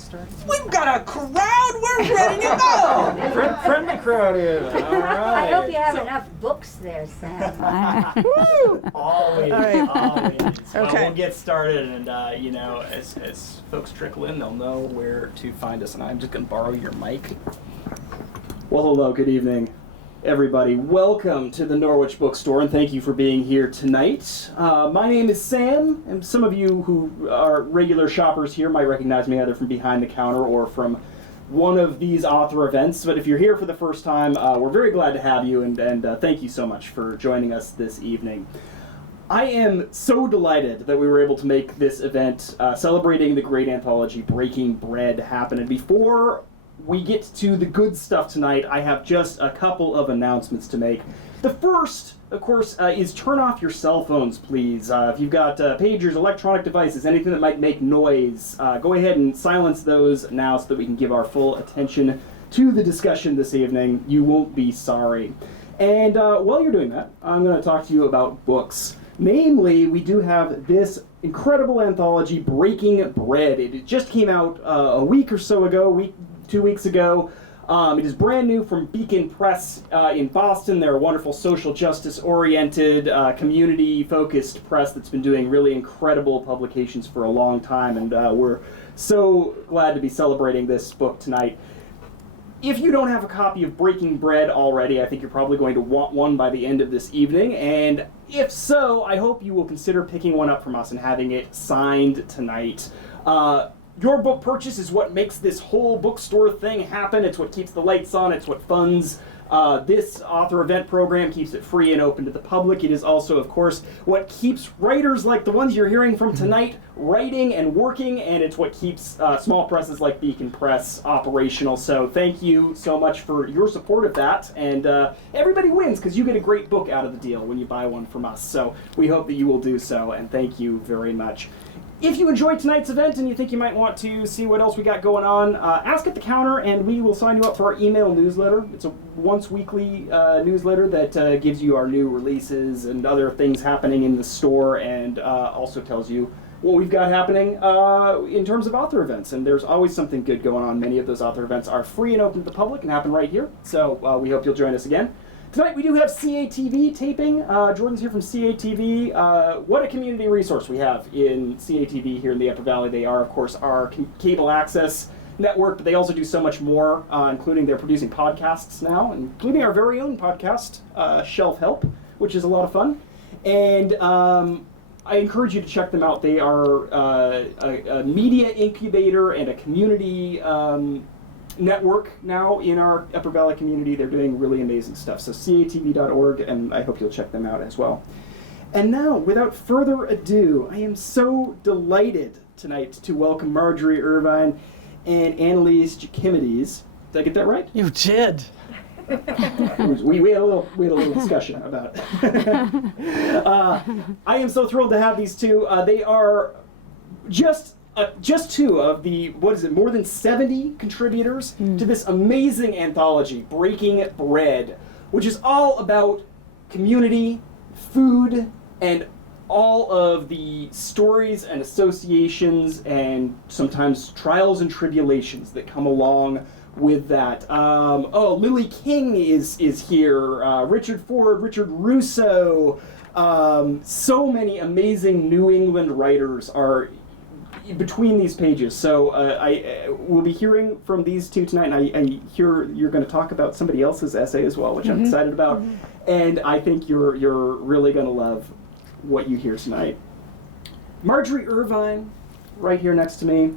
started? We've got a crowd. We're ready to go. Friendly crowd here. All right. I hope you have enough books there, Sam. Always. Well, Okay. we'll get started, and as folks trickle in, they'll know where to find us. And I'm just going to borrow your mic. Well, hello, good evening, everybody. Welcome to the Norwich Bookstore, and thank you for being here tonight. My name is Sam, and some of you who are regular shoppers here might recognize me either from behind the counter or from one of these author events. But if you're here for the first time, we're very glad to have you, and thank you so much for joining us this evening. I am so delighted that we were able to make this event celebrating the great anthology Breaking Bread happen. And before we get to the good stuff tonight, I have just a couple of announcements to make. The first, of course, is turn off your cell phones, please. If you've got pagers, electronic devices, anything that might make noise, go ahead and silence those now so that we can give our full attention to the discussion this evening. You won't be sorry. And while you're doing that, I'm going to talk to you about books. Namely, we do have this incredible anthology, Breaking Bread. It just came out a week or so ago, 2 weeks ago. It is brand new from Beacon Press in Boston. They're a wonderful social justice-oriented, community-focused press that's been doing really incredible publications for a long time, and we're so glad to be celebrating this book tonight. If you don't have a copy of Breaking Bread already, I think you're probably going to want one by the end of this evening, and if so, I hope you will consider picking one up from us and having it signed tonight. Your book purchase is what makes this whole bookstore thing happen. It's what keeps the lights on. It's what funds this author event program, keeps it free and open to the public. It is also, of course, what keeps writers like the ones you're hearing from tonight writing and working, and it's what keeps small presses like Beacon Press operational. So thank you so much for your support of that. And everybody wins because you get a great book out of the deal when you buy one from us. So we hope that you will do so, and thank you very much. If you enjoyed tonight's event and you think you might want to see what else we got going on, ask at the counter and we will sign you up for our email newsletter. It's a once weekly newsletter that gives you our new releases and other things happening in the store, and also tells you what we've got happening in terms of author events. And there's always something good going on. Many of those author events are free and open to the public and happen right here. So we hope you'll join us again. Tonight we do have CATV taping. Jordan's here from CATV. What a community resource we have in CATV here in the Upper Valley. They are, of course, our cable access network, but they also do so much more, including they're producing podcasts now, including our very own podcast, Shelf Help, which is a lot of fun. And I encourage you to check them out. They are a media incubator and a community network now in our Upper Valley community. They're doing really amazing stuff. So catv.org, and I hope you'll check them out as well. And now, without further ado, I am so delighted tonight to welcome Marjorie Irvine and Annelise Jakimedes. Did I get that right? You did. We had a little discussion about it. I am so thrilled to have these two. They are just two of the, more than 70 contributors to this amazing anthology, Breaking Bread, which is all about community, food, and all of the stories and associations and sometimes trials and tribulations that come along with that. Lily King is here, Richard Ford, Richard Russo, so many amazing New England writers are between these pages. So I will be hearing from these two tonight, and I hear you're going to talk about somebody else's essay as well, which I'm excited about. And I think you're really going to love what you hear tonight. Marjorie Irvine, right here next to me,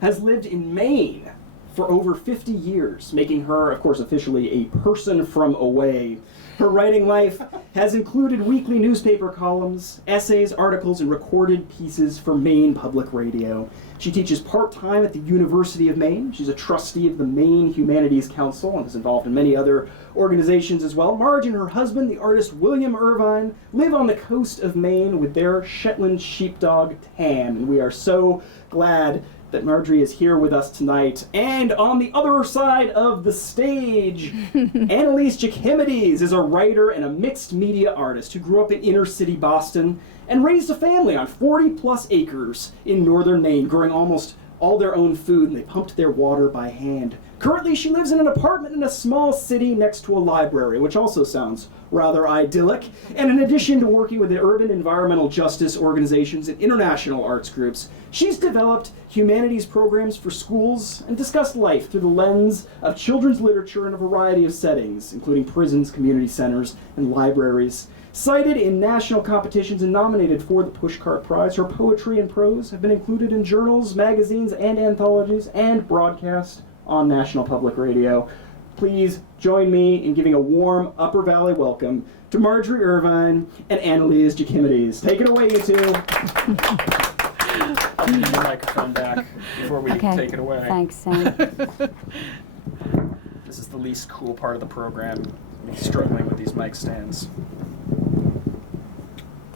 has lived in Maine for over 50 years, making her, of course, officially a person from away. Her writing life has included weekly newspaper columns, essays, articles, and recorded pieces for Maine Public Radio. She teaches part-time at the University of Maine. She's a trustee of the Maine Humanities Council and is involved in many other organizations as well. Marge and her husband, the artist William Irvine, live on the coast of Maine with their Shetland sheepdog, Tam, and we are so glad that Marjorie is here with us tonight. And on the other side of the stage, Annalise Jakimedes is a writer and a mixed media artist who grew up in inner city Boston and raised a family on 40 plus acres in northern Maine, growing almost all their own food, and they pumped their water by hand. Currently, she lives in an apartment in a small city next to a library, which also sounds rather idyllic. And in addition to working with the urban environmental justice organizations and international arts groups, she's developed humanities programs for schools and discussed life through the lens of children's literature in a variety of settings, including prisons, community centers, and libraries. Cited in national competitions and nominated for the Pushcart Prize, her poetry and prose have been included in journals, magazines, and anthologies, and broadcast on National Public Radio. Please join me in giving a warm Upper Valley welcome to Marjorie Irvine and Annelise Jakimedes. Take it away, you two. I'll give you the microphone back before we take it away. Thanks, Sam. This is the least cool part of the program, me struggling with these mic stands.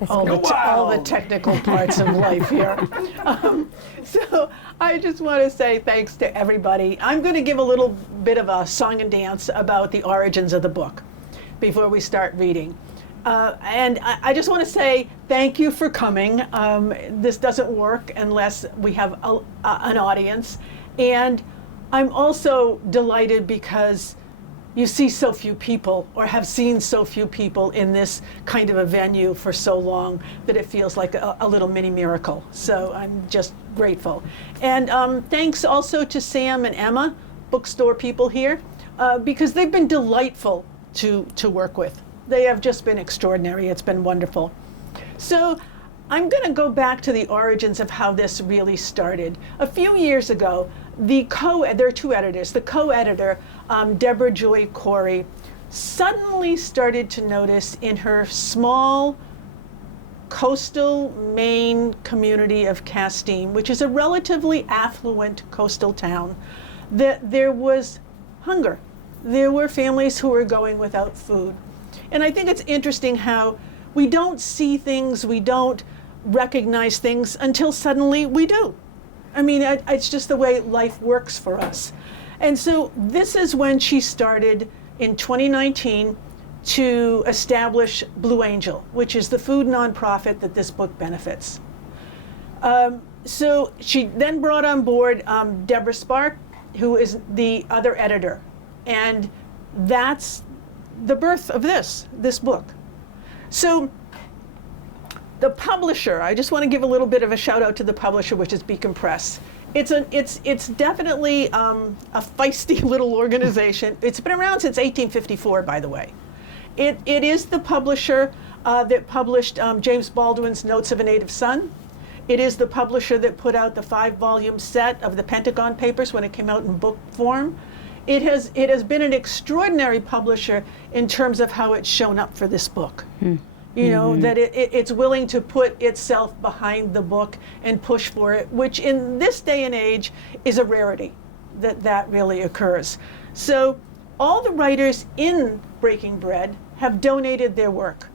All the technical parts of life here. So I just want to say thanks to everybody. I'm going to give a little bit of a song and dance about the origins of the book before we start reading. And I just want to say thank you for coming. This doesn't work unless we have an audience. And I'm also delighted because you see so few people, or have seen so few people in this kind of a venue for so long that it feels like a little mini miracle. So I'm just grateful. And thanks also to Sam and Emma, Bookstore people here, because they've been delightful to work with. They have just been extraordinary. It's been wonderful. So I'm going to go back to the origins of how this really started. A few years ago, there are two editors. The co-editor, Deborah Joy Corey, suddenly started to notice in her small coastal Maine community of Castine, which is a relatively affluent coastal town, that there was hunger. There were families who were going without food. And I think it's interesting how we don't see things, we don't recognize things until suddenly we do. I mean, it's just the way life works for us. And so this is when she started in 2019 to establish Blue Angel, which is the food nonprofit that this book benefits. So she then brought on board Deborah Spark, who is the other editor. And that's the birth of this book. So the publisher, I just want to give a little bit of a shout out to the publisher, which is Beacon Press. It's definitely a feisty little organization. It's been around since 1854, by the way. It is the publisher that published James Baldwin's Notes of a Native Son. It is the publisher that put out the 5-volume set of the Pentagon Papers when it came out in book form. It has been an extraordinary publisher in terms of how it's shown up for this book. You know, that it's willing to put itself behind the book and push for it, which in this day and age is a rarity that really occurs. So all the writers in Breaking Bread have donated their work.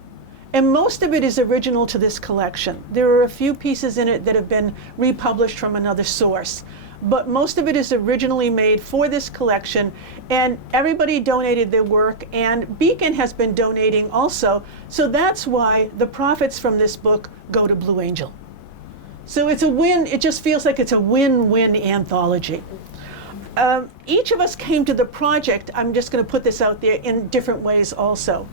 And most of it is original to this collection. There are a few pieces in it that have been republished from another source. But most of it is originally made for this collection, and everybody donated their work, and Beacon has been donating also. So that's why the profits from this book go to Blue Angel. So it's a win. It just feels like it's a win-win anthology. Each of us came to the project, I'm just going to put this out there, in different ways also.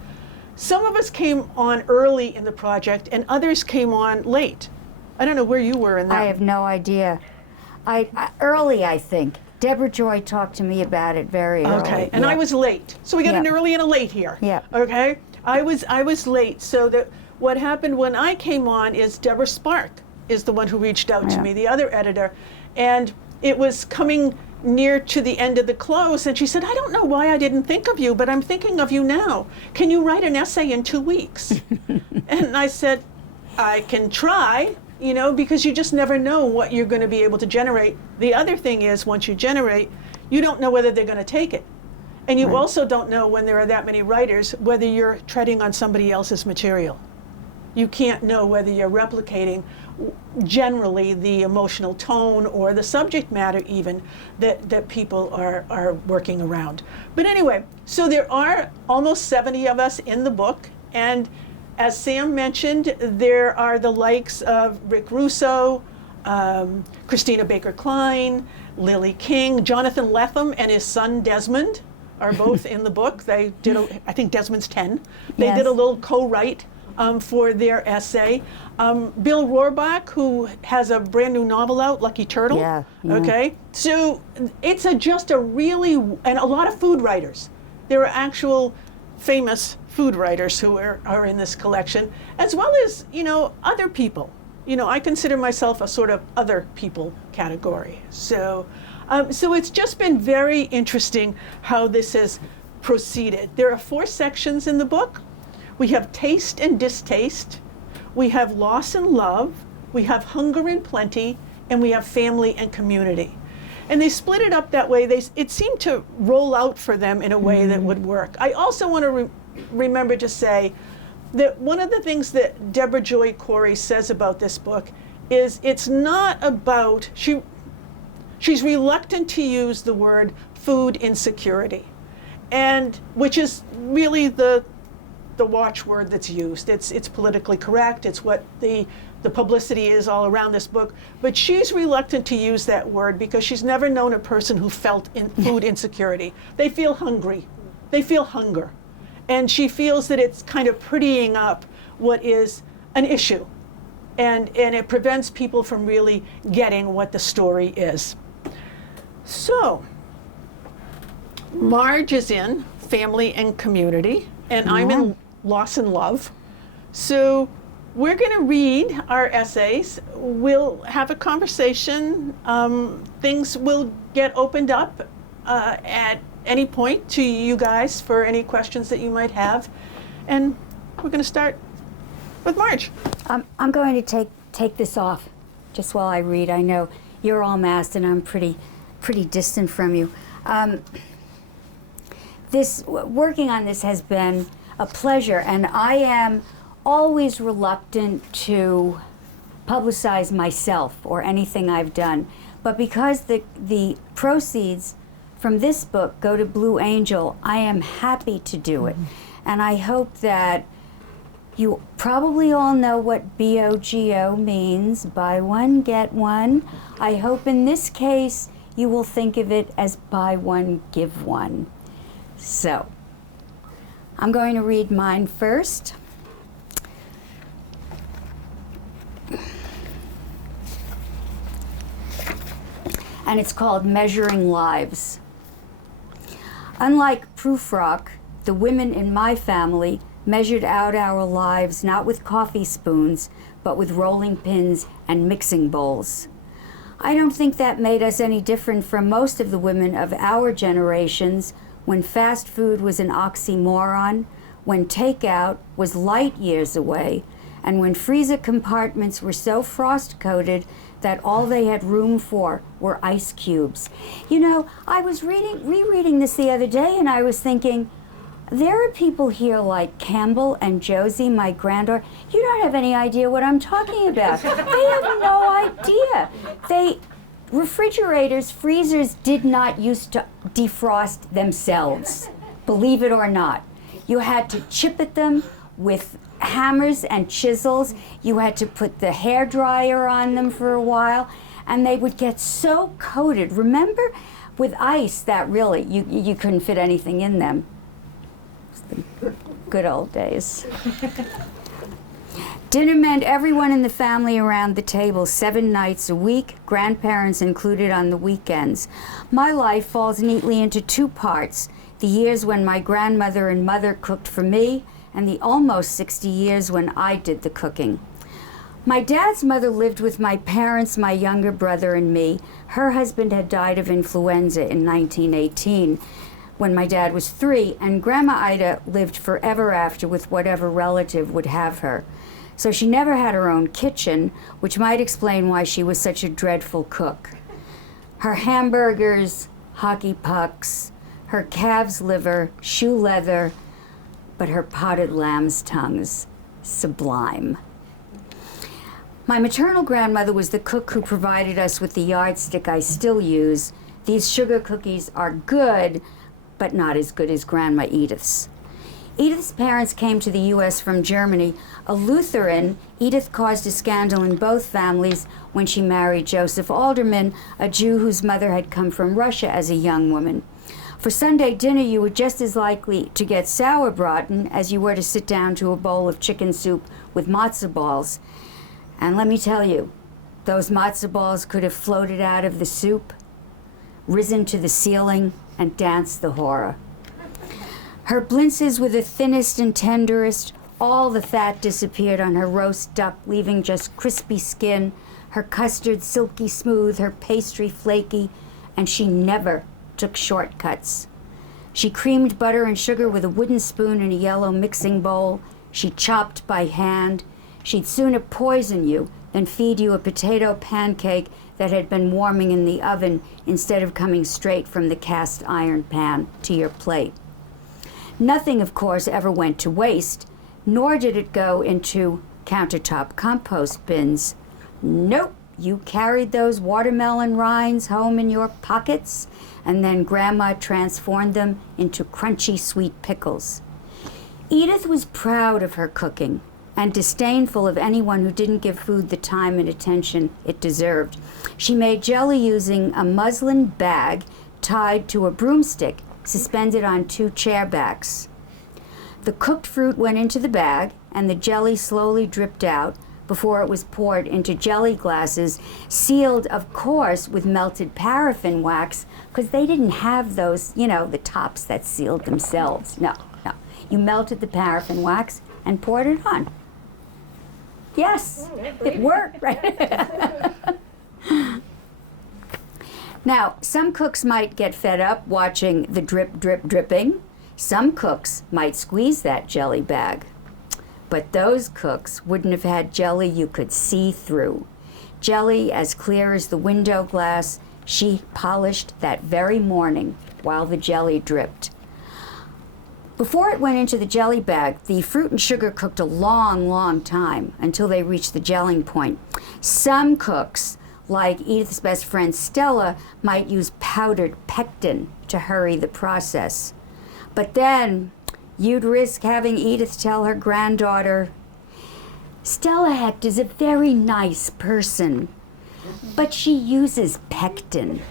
Some of us came on early in the project, and others came on late. I don't know where you were in that. I have no idea. Early, I think. Deborah Joy talked to me about it very early. Okay, and I was late. So we got an early and a late here. Yeah. Okay? I was late. So what happened when I came on is Deborah Spark is the one who reached out to me, the other editor. And it was coming near to the end of the close, and she said, I don't know why I didn't think of you, but I'm thinking of you now. Can you write an essay in 2 weeks? And I said, I can try. You know, because you just never know what you're going to be able to generate. The other thing is, once you generate, you don't know whether they're going to take it. And you also don't know, when there are that many writers, whether you're treading on somebody else's material. You can't know whether you're replicating generally the emotional tone or the subject matter even that people are working around. But anyway, so there are almost 70 of us in the book, and as Sam mentioned, there are the likes of Russo, Christina Baker Klein, Lily King, Jonathan Lethem and his son Desmond are both in the book. They did, I think Desmond's 10. They Yes. did a little co-write for their essay. Bill Rohrbach, who has a brand new novel out, Lucky Turtle. Yeah, yeah. Okay, so it's just a really, and a lot of food writers. There are actual famous food writers who are in this collection, as well as, other people. I consider myself a sort of other people category. So it's just been very interesting how this has proceeded. There are 4 sections in the book. We have taste and distaste, we have loss and love, we have hunger and plenty, and we have family and community. And they split it up that way. It seemed to roll out for them in a way that would work. I also want to remember to say that one of the things that Deborah Joy Corey says about this book is it's not about, she's reluctant to use the word food insecurity, and which is really the watchword that's used. It's politically correct. It's what the publicity is all around this book. But she's reluctant to use that word because she's never known a person who felt food insecurity. They feel hungry. They feel hunger. And she feels that it's kind of prettying up what is an issue. And it prevents people from really getting what the story is. So, Marge is in family and community, and I'm in loss and love. So we're going to read our essays. We'll have a conversation. Things will get opened up at any point to you guys for any questions that you might have. And we're going to start with Marge. I'm going to take this off just while I read. I know you're all masked and I'm pretty distant from you. Working on this has been a pleasure, and I am always reluctant to publicize myself or anything I've done. But because the proceeds from this book go to Blue Angel, I am happy to do it. And I hope that you probably all know what BOGO means, buy one, get one. I hope in this case you will think of it as buy one, give one. So, I'm going to read mine first. And it's called Measuring Lives. Unlike Prufrock, the women in my family measured out our lives not with coffee spoons, but with rolling pins and mixing bowls. I don't think that made us any different from most of the women of our generations when fast food was an oxymoron, when takeout was light years away, and when freezer compartments were so frost-coated that all they had room for were ice cubes. I was rereading this the other day, and I was thinking, there are people here like Campbell and Josie, my granddaughter. You don't have any idea what I'm talking about. They have no idea. Refrigerators, freezers did not used to defrost themselves, believe it or not. You had to chip at them with hammers and chisels. You had to put the hair dryer on them for a while, and they would get so coated. Remember, with ice, that really, you couldn't fit anything in them. It's the good old days. Dinner meant everyone in the family around the table 7 nights a week, grandparents included on the weekends. My life falls neatly into 2 parts: the years when my grandmother and mother cooked for me, and the almost 60 years when I did the cooking. My dad's mother lived with my parents, my younger brother, and me. Her husband had died of influenza in 1918 when my dad was 3, and Grandma Ida lived forever after with whatever relative would have her. So she never had her own kitchen, which might explain why she was such a dreadful cook. Her hamburgers, hockey pucks, her calf's liver, shoe leather, but her potted lamb's tongues, sublime. My maternal grandmother was the cook who provided us with the yardstick I still use. These sugar cookies are good, but not as good as Grandma Edith's. Edith's parents came to the U.S. from Germany. A Lutheran, Edith caused a scandal in both families when she married Joseph Alderman, a Jew whose mother had come from Russia as a young woman. For Sunday dinner, you were just as likely to get sauerbraten as you were to sit down to a bowl of chicken soup with matzo balls. And let me tell you, those matzo balls could have floated out of the soup, risen to the ceiling, and danced the horror. Her blintzes were the thinnest and tenderest. All the fat disappeared on her roast duck, leaving just crispy skin, her custard silky smooth, her pastry flaky, and she never took shortcuts. She creamed butter and sugar with a wooden spoon in a yellow mixing bowl. She chopped by hand. She'd sooner poison you than feed you a potato pancake that had been warming in the oven instead of coming straight from the cast iron pan to your plate. Nothing, of course, ever went to waste, nor did it go into countertop compost bins. Nope, you carried those watermelon rinds home in your pockets, and then Grandma transformed them into crunchy sweet pickles. Edith was proud of her cooking and disdainful of anyone who didn't give food the time and attention it deserved. She made jelly using a muslin bag tied to a broomstick suspended on 2 chair backs. The cooked fruit went into the bag, and the jelly slowly dripped out before it was poured into jelly glasses, sealed, of course, with melted paraffin wax, because they didn't have those, the tops that sealed themselves. No. You melted the paraffin wax and poured it on. Yes, it worked, right? Now, some cooks might get fed up watching the drip, drip, dripping. Some cooks might squeeze that jelly bag. But those cooks wouldn't have had jelly you could see through. Jelly as clear as the window glass she polished that very morning while the jelly dripped. Before it went into the jelly bag, the fruit and sugar cooked a long, long time until they reached the gelling point. Some cooks, like Edith's best friend Stella, might use powdered pectin to hurry the process. But then you'd risk having Edith tell her granddaughter, "Stella Hecht is a very nice person, but she uses pectin."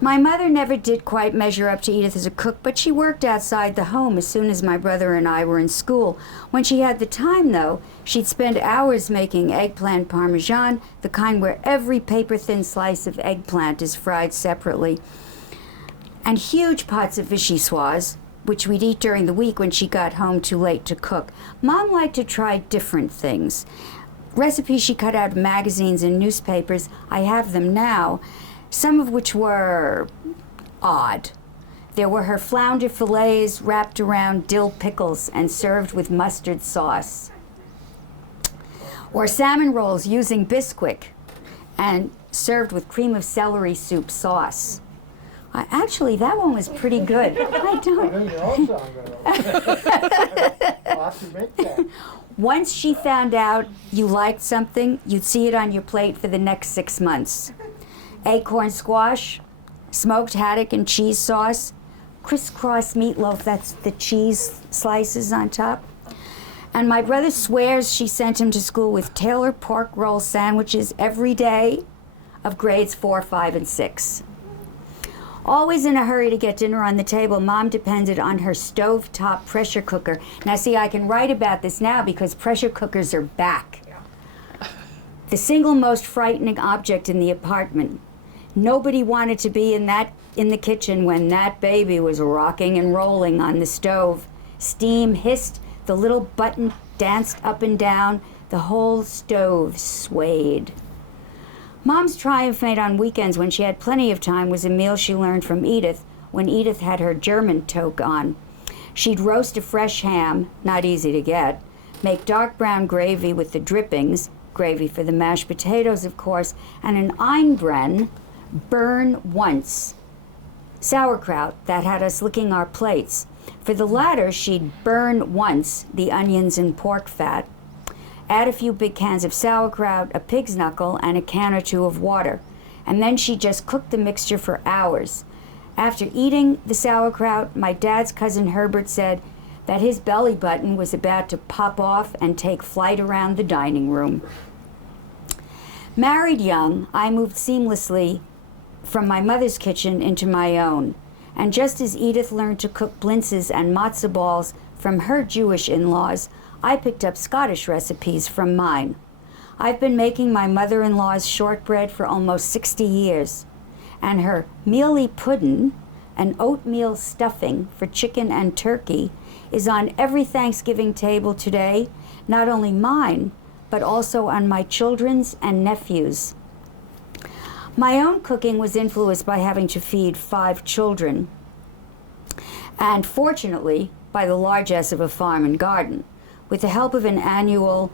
My mother never did quite measure up to Edith as a cook, but she worked outside the home as soon as my brother and I were in school. When she had the time, though, she'd spend hours making eggplant parmesan, the kind where every paper-thin slice of eggplant is fried separately, and huge pots of vichyssoise, which we'd eat during the week when she got home too late to cook. Mom liked to try different things. Recipes she cut out of magazines and newspapers, I have them now, some of which were odd. There were her flounder fillets wrapped around dill pickles and served with mustard sauce. Or salmon rolls using Bisquick and served with cream of celery soup sauce. Actually, that one was pretty good. I don't. You're also good. I'll have to make that. Once she found out you liked something, you'd see it on your plate for the next 6 months. Acorn squash, smoked haddock and cheese sauce, crisscross meatloaf, that's the cheese slices on top. And my brother swears she sent him to school with Taylor pork roll sandwiches every day of grades 4, 5, and 6. Always in a hurry to get dinner on the table, Mom depended on her stovetop pressure cooker. Now see, I can write about this now because pressure cookers are back. The single most frightening object in the apartment. Nobody wanted to be in the kitchen when that baby was rocking and rolling on the stove. Steam hissed, the little button danced up and down, the whole stove swayed. Mom's triumph mate on weekends when she had plenty of time was a meal she learned from Edith when Edith had her German toque on. She'd roast a fresh ham, not easy to get, make dark brown gravy with the drippings, gravy for the mashed potatoes, of course, and an Einbrenn, burn once. Sauerkraut that had us licking our plates. For the latter, she'd burn once the onions and pork fat. Add a few big cans of sauerkraut, a pig's knuckle, and a can or two of water. And then she'd just cook the mixture for hours. After eating the sauerkraut, my dad's cousin Herbert said that his belly button was about to pop off and take flight around the dining room. Married young, I moved seamlessly from my mother's kitchen into my own. And just as Edith learned to cook blintzes and matzo balls from her Jewish in-laws, I picked up Scottish recipes from mine. I've been making my mother-in-law's shortbread for almost 60 years. And her mealy pudding, an oatmeal stuffing for chicken and turkey, is on every Thanksgiving table today, not only mine, but also on my children's and nephews'. My own cooking was influenced by having to feed 5 children, and fortunately, by the largesse of a farm and garden. With the help of an annual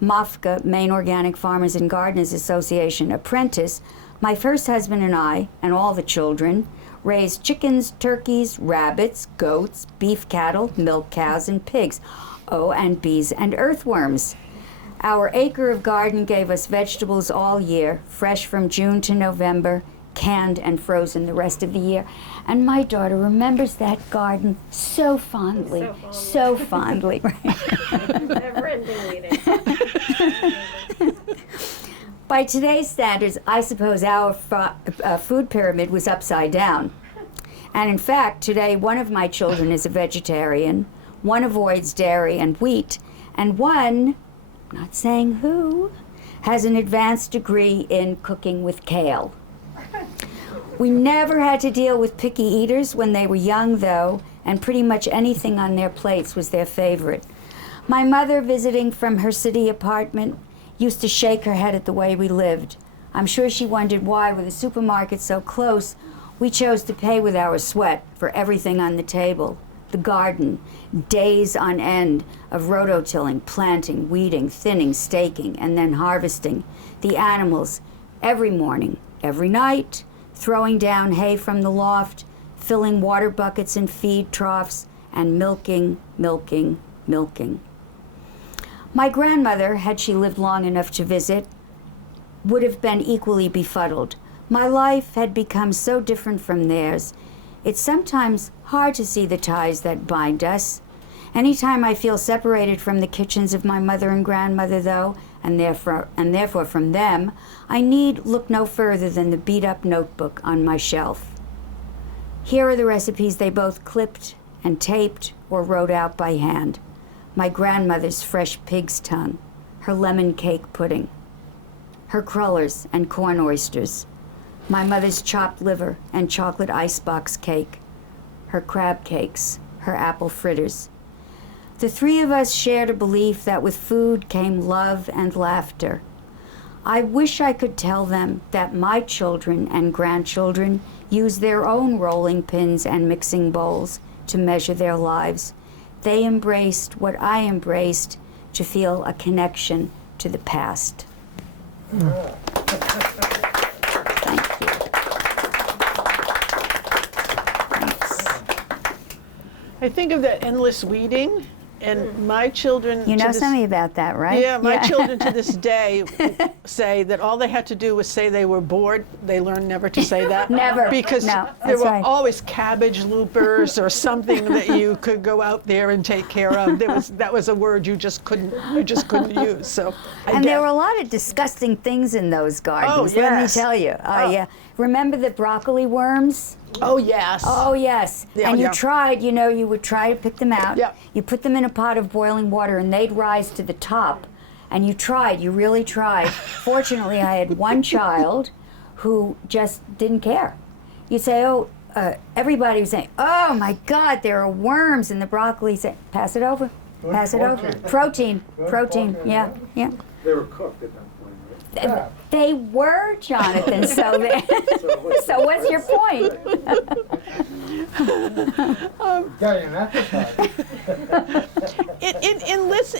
MOFGA, Maine Organic Farmers and Gardeners Association apprentice, my first husband and I, and all the children, raised chickens, turkeys, rabbits, goats, beef cattle, milk cows, and pigs. Oh, and bees and earthworms. Our acre of garden gave us vegetables all year, fresh from June to November, canned and frozen the rest of the year. And my daughter remembers that garden so fondly. So fondly. Never-ending reading. By today's standards, I suppose our food pyramid was upside down. And in fact, today one of my children is a vegetarian, one avoids dairy and wheat, and one, not saying who, has an advanced degree in cooking with kale. We never had to deal with picky eaters when they were young, though, and pretty much anything on their plates was their favorite. My mother, visiting from her city apartment, used to shake her head at the way we lived. I'm sure she wondered why, with a supermarket so close, we chose to pay with our sweat for everything on the table. The garden, days on end of rototilling, planting, weeding, thinning, staking, and then harvesting. The animals, every morning, every night, throwing down hay from the loft, filling water buckets and feed troughs, and milking, milking, milking. My grandmother, had she lived long enough to visit, would have been equally befuddled. My life had become so different from theirs. It's sometimes hard to see the ties that bind us. Anytime I feel separated from the kitchens of my mother and grandmother, though, and therefore from them, I need look no further than the beat-up notebook on my shelf. Here are the recipes they both clipped and taped or wrote out by hand. My grandmother's fresh pig's tongue, her lemon cake pudding, her crullers and corn oysters, my mother's chopped liver and chocolate icebox cake, her crab cakes, her apple fritters. The 3 of us shared a belief that with food came love and laughter. I wish I could tell them that my children and grandchildren use their own rolling pins and mixing bowls to measure their lives. They embraced what I embraced to feel a connection to the past. Thank you. Thanks. I think of that endless weeding, and my children. You know something about that, right? Yeah, my children to this day say that all they had to do was say they were bored. They learned never to say that. Never. Because No, there that's were right. always cabbage loopers or something that you could go out there and take care of. That was a word you just couldn't use. So. And there were a lot of disgusting things in those gardens. Oh, yes. Let me tell you. Yeah. Remember the broccoli worms? Oh yes. Oh, yes. Yeah, and you yeah. tried, you would try to pick them out. Yep. You put them in a pot of boiling water and they'd rise to the top. And you really tried. Fortunately, I had one child who just didn't care. You'd say, everybody was saying, oh my God, there are worms in the broccoli. Say, pass it over. Pass it over. Protein. Yeah. They were cooked at that point, right? Yeah. They were, Jonathan, so what's your point? Got you an appetite.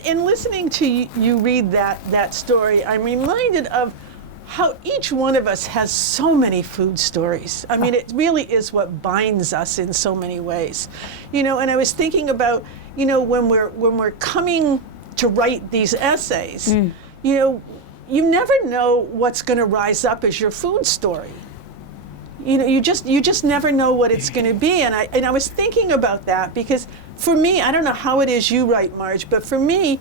In listening to you read that story, I'm reminded of how each one of us has so many food stories. I mean, it really is what binds us in so many ways. And I was thinking about, when we're coming to write these essays, you never know what's going to rise up as your food story. You just never know what it's going to be. And I was thinking about that because for me, I don't know how it is you write, Marge, but for me,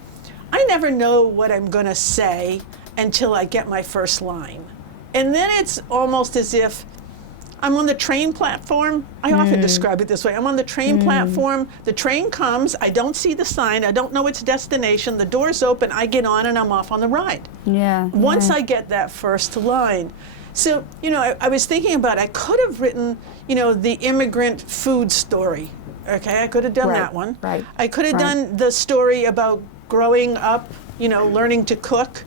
I never know what I'm going to say until I get my first line. And then it's almost as if I'm on the train platform. I often describe it this way. I'm on the train platform. The train comes. I don't see the sign. I don't know its destination. The doors open. I get on and I'm off on the ride. Yeah. Once I get that first line. So, I was thinking about, I could have written, the immigrant food story. Okay, I could have done that one. Right. I could have done the story about growing up, learning to cook,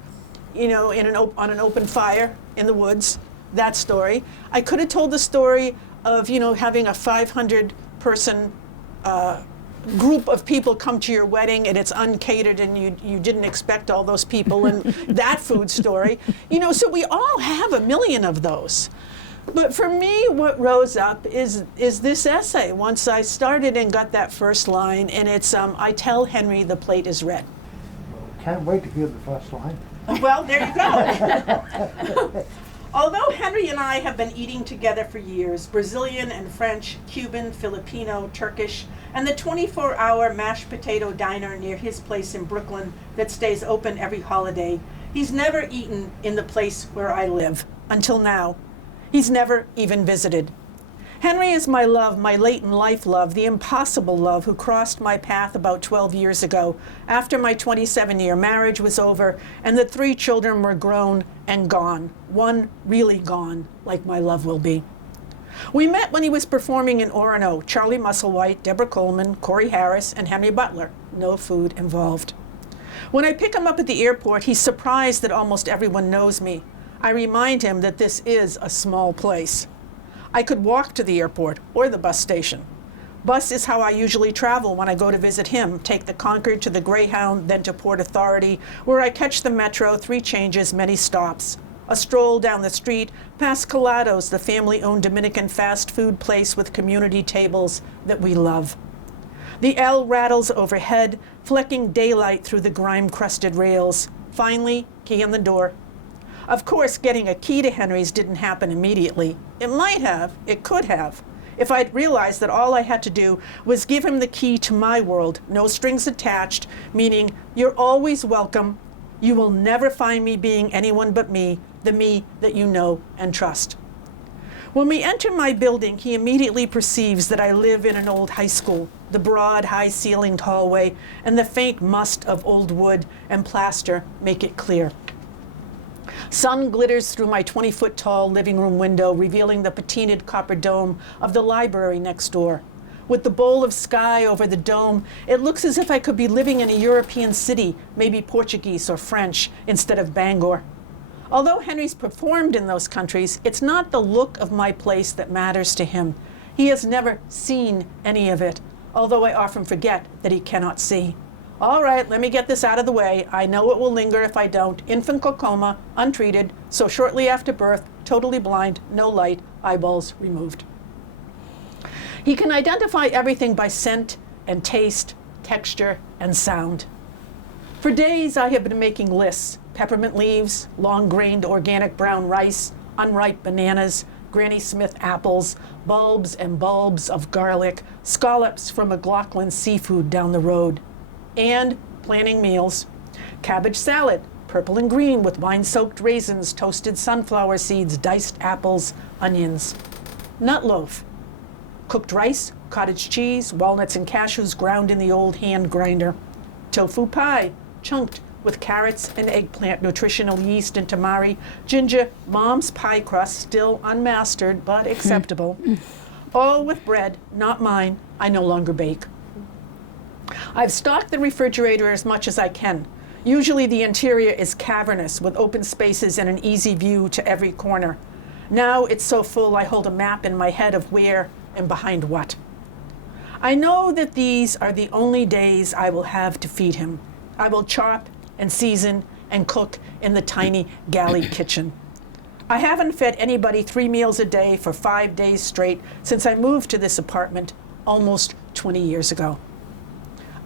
on an open fire in the woods. That story. I could have told the story of, having a 500-person group of people come to your wedding and it's uncatered and you didn't expect all those people and that food story. So we all have a million of those. But for me, what rose up is this essay. Once I started and got that first line, and it's, I tell Henry the plate is red. Can't wait to hear the first line. Well, there you go. Although Henry and I have been eating together for years, Brazilian and French, Cuban, Filipino, Turkish, and the 24-hour mashed potato diner near his place in Brooklyn that stays open every holiday, he's never eaten in the place where I live, until now. He's never even visited. Henry is my love, my late-in-life love, the impossible love who crossed my path about 12 years ago, after my 27-year marriage was over and the 3 children were grown and gone, one really gone, like my love will be. We met when he was performing in Orono, Charlie Musselwhite, Deborah Coleman, Corey Harris, and Henry Butler. No food involved. When I pick him up at the airport, he's surprised that almost everyone knows me. I remind him that this is a small place. I could walk to the airport or the bus station. Bus is how I usually travel when I go to visit him, take the Concord to the Greyhound, then to Port Authority, where I catch the metro, 3 changes, many stops. A stroll down the street, past Colado's, the family-owned Dominican fast food place with community tables that we love. The L rattles overhead, flecking daylight through the grime-crusted rails. Finally, key in the door. Of course, getting a key to Henry's didn't happen immediately. It might have, it could have, if I'd realized that all I had to do was give him the key to my world, no strings attached, meaning you're always welcome, you will never find me being anyone but me, the me that you know and trust. When we enter my building, he immediately perceives that I live in an old high school, the broad, high-ceilinged hallway, and the faint must of old wood and plaster make it clear. Sun glitters through my 20-foot-tall living room window, revealing the patinaed copper dome of the library next door. With the bowl of sky over the dome, it looks as if I could be living in a European city, maybe Portuguese or French, instead of Bangor. Although Henry's performed in those countries, it's not the look of my place that matters to him. He has never seen any of it, although I often forget that he cannot see. All right, let me get this out of the way. I know it will linger if I don't. Infant glaucoma, untreated, so shortly after birth, totally blind, no light, eyeballs removed. He can identify everything by scent and taste, texture, and sound. For days, I have been making lists: peppermint leaves, long-grained organic brown rice, unripe bananas, Granny Smith apples, bulbs and bulbs of garlic, scallops from McLaughlin Seafood down the road. And planning meals: cabbage salad, purple and green with wine-soaked raisins, toasted sunflower seeds, diced apples, onions. Nut loaf, cooked rice, cottage cheese, walnuts and cashews ground in the old hand grinder. Tofu pie, chunked with carrots and eggplant, nutritional yeast and tamari, ginger, mom's pie crust, still unmastered but acceptable. All with bread, not mine. I no longer bake. I've stocked the refrigerator as much as I can. Usually the interior is cavernous with open spaces and an easy view to every corner. Now it's so full I hold a map in my head of where and behind what. I know that these are the only days I will have to feed him. I will chop and season and cook in the tiny galley kitchen. I haven't fed anybody 3 meals a day for 5 days straight since I moved to this apartment almost 20 years ago.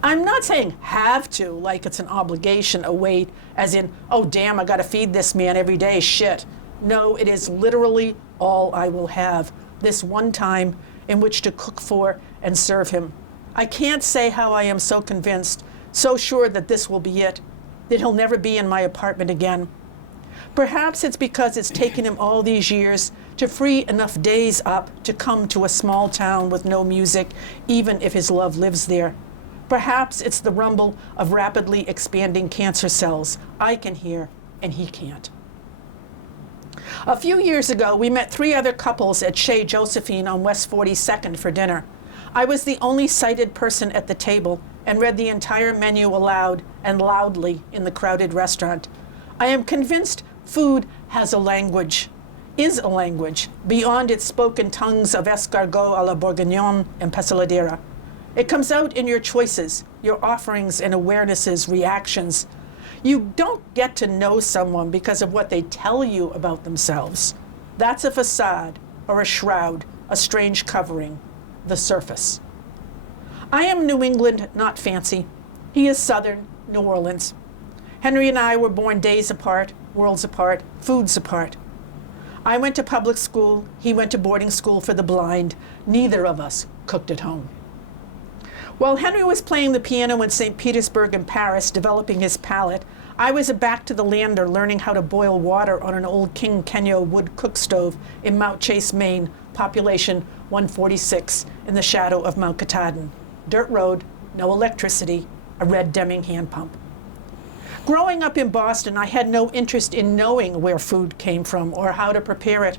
I'm not saying have to, like it's an obligation, a weight, as in, oh damn, I gotta feed this man every day, shit. No, it is literally all I will have, this one time in which to cook for and serve him. I can't say how I am so convinced, so sure that this will be it, that he'll never be in my apartment again. Perhaps it's because it's taken him all these years to free enough days up to come to a small town with no music, even if his love lives there. Perhaps it's the rumble of rapidly expanding cancer cells I can hear and he can't. A few years ago, we met 3 other couples at Chez Josephine on West 42nd for dinner. I was the only sighted person at the table and read the entire menu aloud and loudly in the crowded restaurant. I am convinced food has a language, is a language, beyond its spoken tongues of escargot à la bourguignonne and passaladera. It comes out in your choices, your offerings and awarenesses, reactions. You don't get to know someone because of what they tell you about themselves. That's a facade or a shroud, a strange covering, the surface. I am New England, not fancy. He is Southern, New Orleans. Henry and I were born days apart, worlds apart, foods apart. I went to public school, he went to boarding school for the blind. Neither of us cooked at home. While Henry was playing the piano in St. Petersburg and Paris, developing his palate, I was a back-to-the-lander learning how to boil water on an old King Kenyo wood cook stove in Mount Chase, Maine, population 146, in the shadow of Mount Katahdin. Dirt road, no electricity, a red Deming hand pump. Growing up in Boston, I had no interest in knowing where food came from or how to prepare it.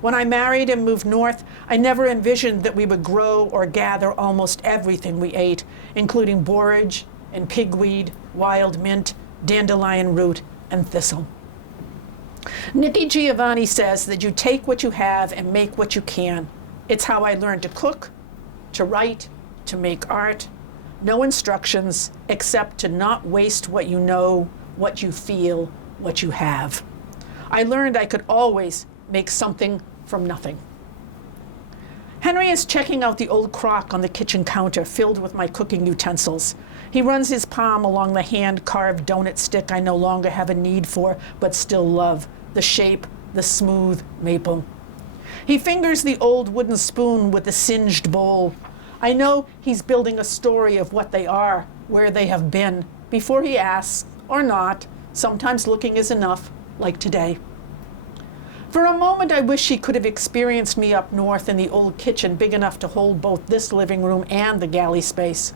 When I married and moved north, I never envisioned that we would grow or gather almost everything we ate, including borage and pigweed, wild mint, dandelion root, and thistle. Nikki Giovanni says that you take what you have and make what you can. It's how I learned to cook, to write, to make art. No instructions except to not waste what you know, what you feel, what you have. I learned I could always make something from nothing. Henry is checking out the old crock on the kitchen counter filled with my cooking utensils. He runs his palm along the hand-carved donut stick I no longer have a need for, but still love, the shape, the smooth maple. He fingers the old wooden spoon with the singed bowl. I know he's building a story of what they are, where they have been, before he asks, or not, sometimes looking is enough, like today. For a moment, I wish he could have experienced me up north in the old kitchen big enough to hold both this living room and the galley space.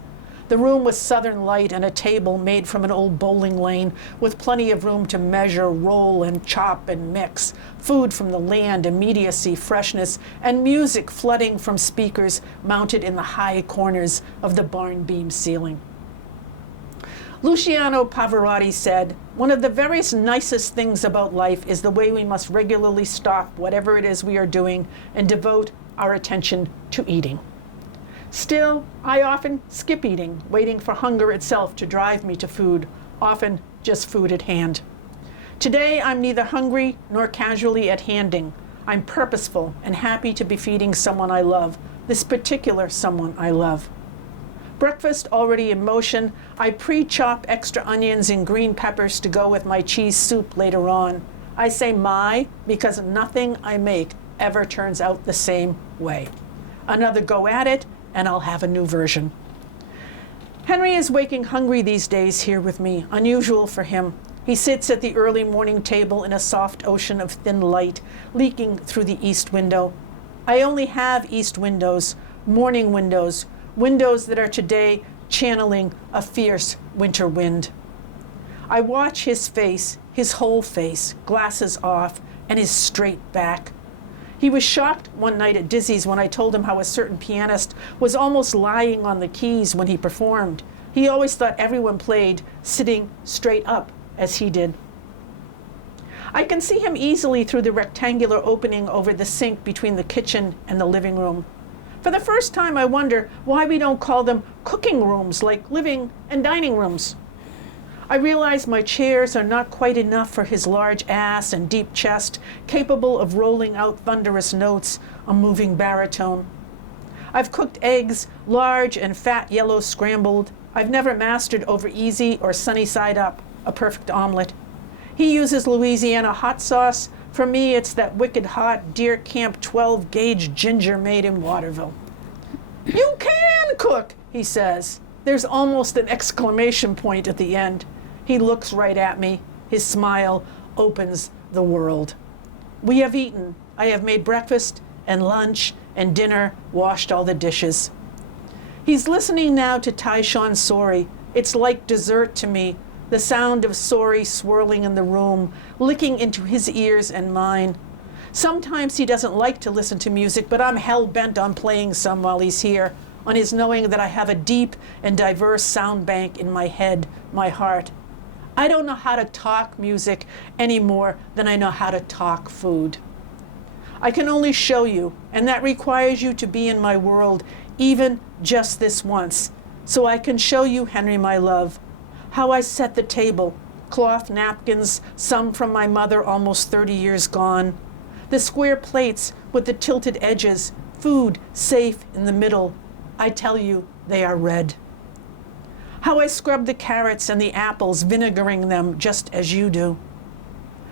The room was southern light and a table made from an old bowling lane with plenty of room to measure, roll, and chop and mix. Food from the land, immediacy, freshness, and music flooding from speakers mounted in the high corners of the barn beam ceiling. Luciano Pavarotti said, "One of the very nicest things about life is the way we must regularly stop whatever it is we are doing and devote our attention to eating." Still, I often skip eating, waiting for hunger itself to drive me to food, often just food at hand. Today, I'm neither hungry nor casually at handing. I'm purposeful and happy to be feeding someone I love, this particular someone I love. Breakfast already in motion, I pre-chop extra onions and green peppers to go with my cheese soup later on. I say my because nothing I make ever turns out the same way. Another go at it, and I'll have a new version. Henry is waking hungry these days here with me, unusual for him. He sits at the early morning table in a soft ocean of thin light, leaking through the east window. I only have east windows, morning windows, windows that are today channeling a fierce winter wind. I watch his face, his whole face, glasses off, and his straight back. He was shocked one night at Dizzy's when I told him how a certain pianist was almost lying on the keys when he performed. He always thought everyone played sitting straight up as he did. I can see him easily through the rectangular opening over the sink between the kitchen and the living room. For the first time, I wonder why we don't call them cooking rooms like living and dining rooms. I realize my chairs are not quite enough for his large ass and deep chest, capable of rolling out thunderous notes, a moving baritone. I've cooked eggs, large and fat yellow scrambled. I've never mastered over easy or sunny side up, a perfect omelet. He uses Louisiana hot sauce, For me, it's that wicked hot Deer Camp 12-gauge ginger made in Waterville. You can cook, he says. There's almost an exclamation point at the end. He looks right at me. His smile opens the world. We have eaten. I have made breakfast and lunch and dinner, washed all the dishes. He's listening now to Taishan Sori. It's like dessert to me, the sound of Sori swirling in the room, licking into his ears and mine. Sometimes he doesn't like to listen to music, but I'm hell-bent on playing some while he's here, on his knowing that I have a deep and diverse sound bank in my head, my heart. I don't know how to talk music any more than I know how to talk food. I can only show you, and that requires you to be in my world, even just this once, so I can show you, Henry, my love, how I set the table, cloth napkins, some from my mother almost 30 years gone, the square plates with the tilted edges, food safe in the middle. I tell you, they are red. How I scrub the carrots and the apples, vinegaring them just as you do.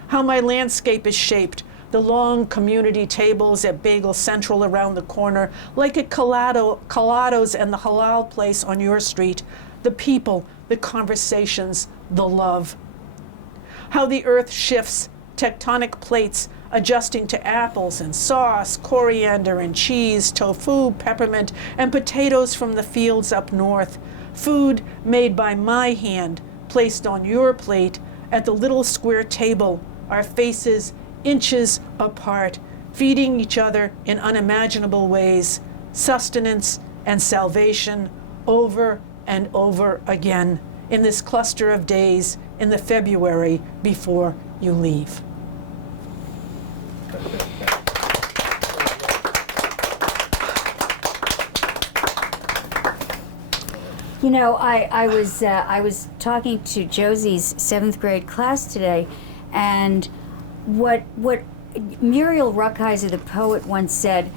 How my landscape is shaped, the long community tables at Bagel Central around the corner, like at Colado's and the halal place on your street, the people, the conversations, the love. How the earth shifts, tectonic plates adjusting to apples and sauce, coriander and cheese, tofu, peppermint, and potatoes from the fields up north. Food made by my hand, placed on your plate at the little square table, our faces inches apart, feeding each other in unimaginable ways, sustenance and salvation over and over again in this cluster of days in the February before you leave. You know, I was talking to Josie's 7th grade class today, and what Muriel Rukeyser, the poet, once said,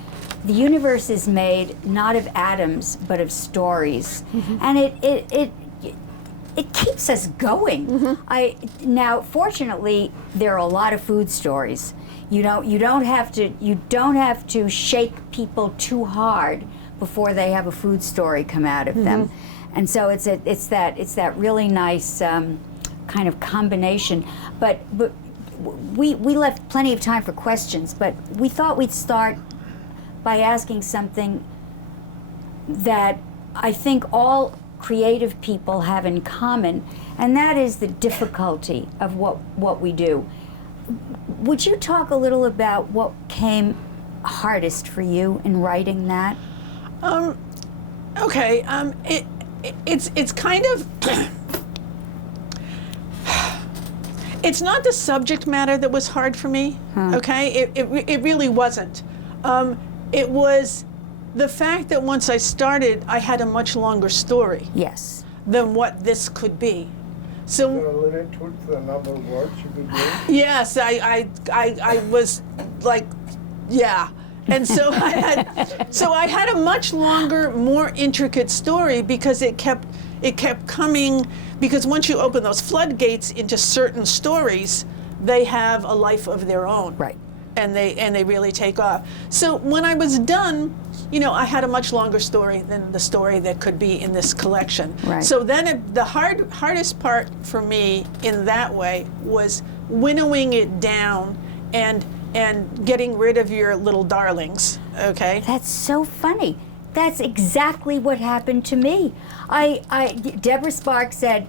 the universe is made not of atoms but of stories, and it keeps us going. Now, fortunately, there are a lot of food stories. You don't have to shake people too hard before they have a food story come out of them. And so it's that really nice kind of combination. But we left plenty of time for questions, but we thought we'd start by asking something that I think all creative people have in common, and that is the difficulty of what we do. Would you talk a little about what came hardest for you in writing that? Okay. It's kind of it's not the subject matter that was hard for me. Okay, it really wasn't. It was the fact that once I started, I had a much longer story. Yes. Than what this could be. So limit to the number of words you could do? Yes, I was like, yeah. And so I had a much longer, more intricate story because it kept coming, because once you open those floodgates into certain stories, they have a life of their own. Right. And they really take off. So when I was done, I had a much longer story than the story that could be in this collection. Right. So then the hardest part for me in that way was winnowing it down and getting rid of your little darlings, okay? That's so funny. That's exactly what happened to me. Deborah Sparks said,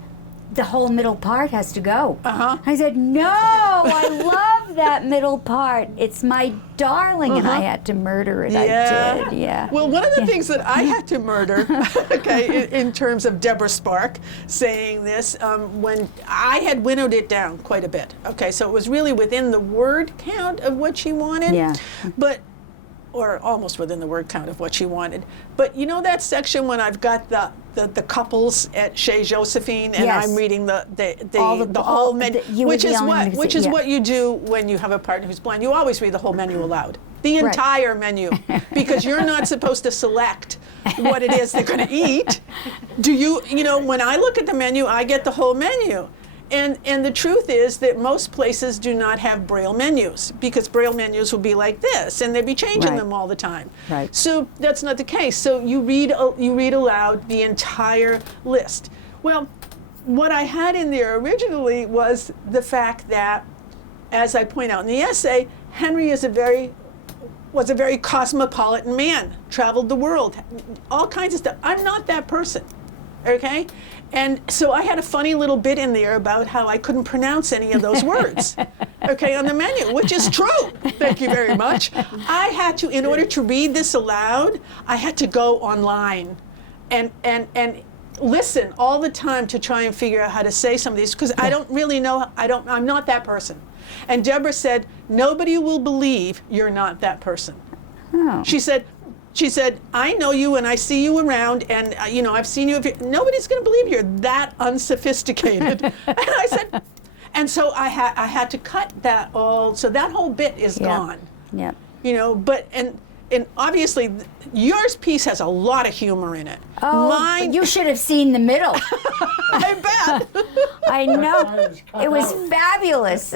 the whole middle part has to go. I said, no, I love that middle part. It's my darling, and I had to murder it. Yeah. I did, yeah. Well, one of the things that I had to murder, okay, in terms of Deborah Spark saying this, when I had winnowed it down quite a bit. Okay, so it was really within the word count of what she wanted. Yeah. Or almost within the word count of what she wanted. But you know that section when I've got the couples at Chez Josephine, and Yes. I'm reading the All whole menu, you were which the is only one who what said- yeah. what you do when you have a partner who's blind. You always read the whole menu aloud, the Right. entire menu, because you're not supposed to select what it is they're going to eat. Do you? When I look at the menu, I get the whole menu. And the truth is that most places do not have Braille menus, because Braille menus will be like this, and they'd be changing Right. them all the time. Right. So that's not the case. So you read aloud the entire list. Well, what I had in there originally was the fact that, as I point out in the essay, Henry was a very cosmopolitan man, traveled the world, all kinds of stuff. I'm not that person, okay? And so I had a funny little bit in there about how I couldn't pronounce any of those words, okay, on the menu, which is true. Thank you very much. I had to, in order to read this aloud, I had to go online and listen all the time to try and figure out how to say some of these, because I don't really know, I'm not that person. And Deborah said, nobody will believe you're not that person. Oh. She said, I know you and I see you around, and I've seen you. Nobody's going to believe you're that unsophisticated. And I said, and so I had to cut that all. So that whole bit is gone. Yep. But and obviously yours piece has a lot of humor in it. Oh, Mine, you should have seen the middle. I bet. I know. It was fabulous.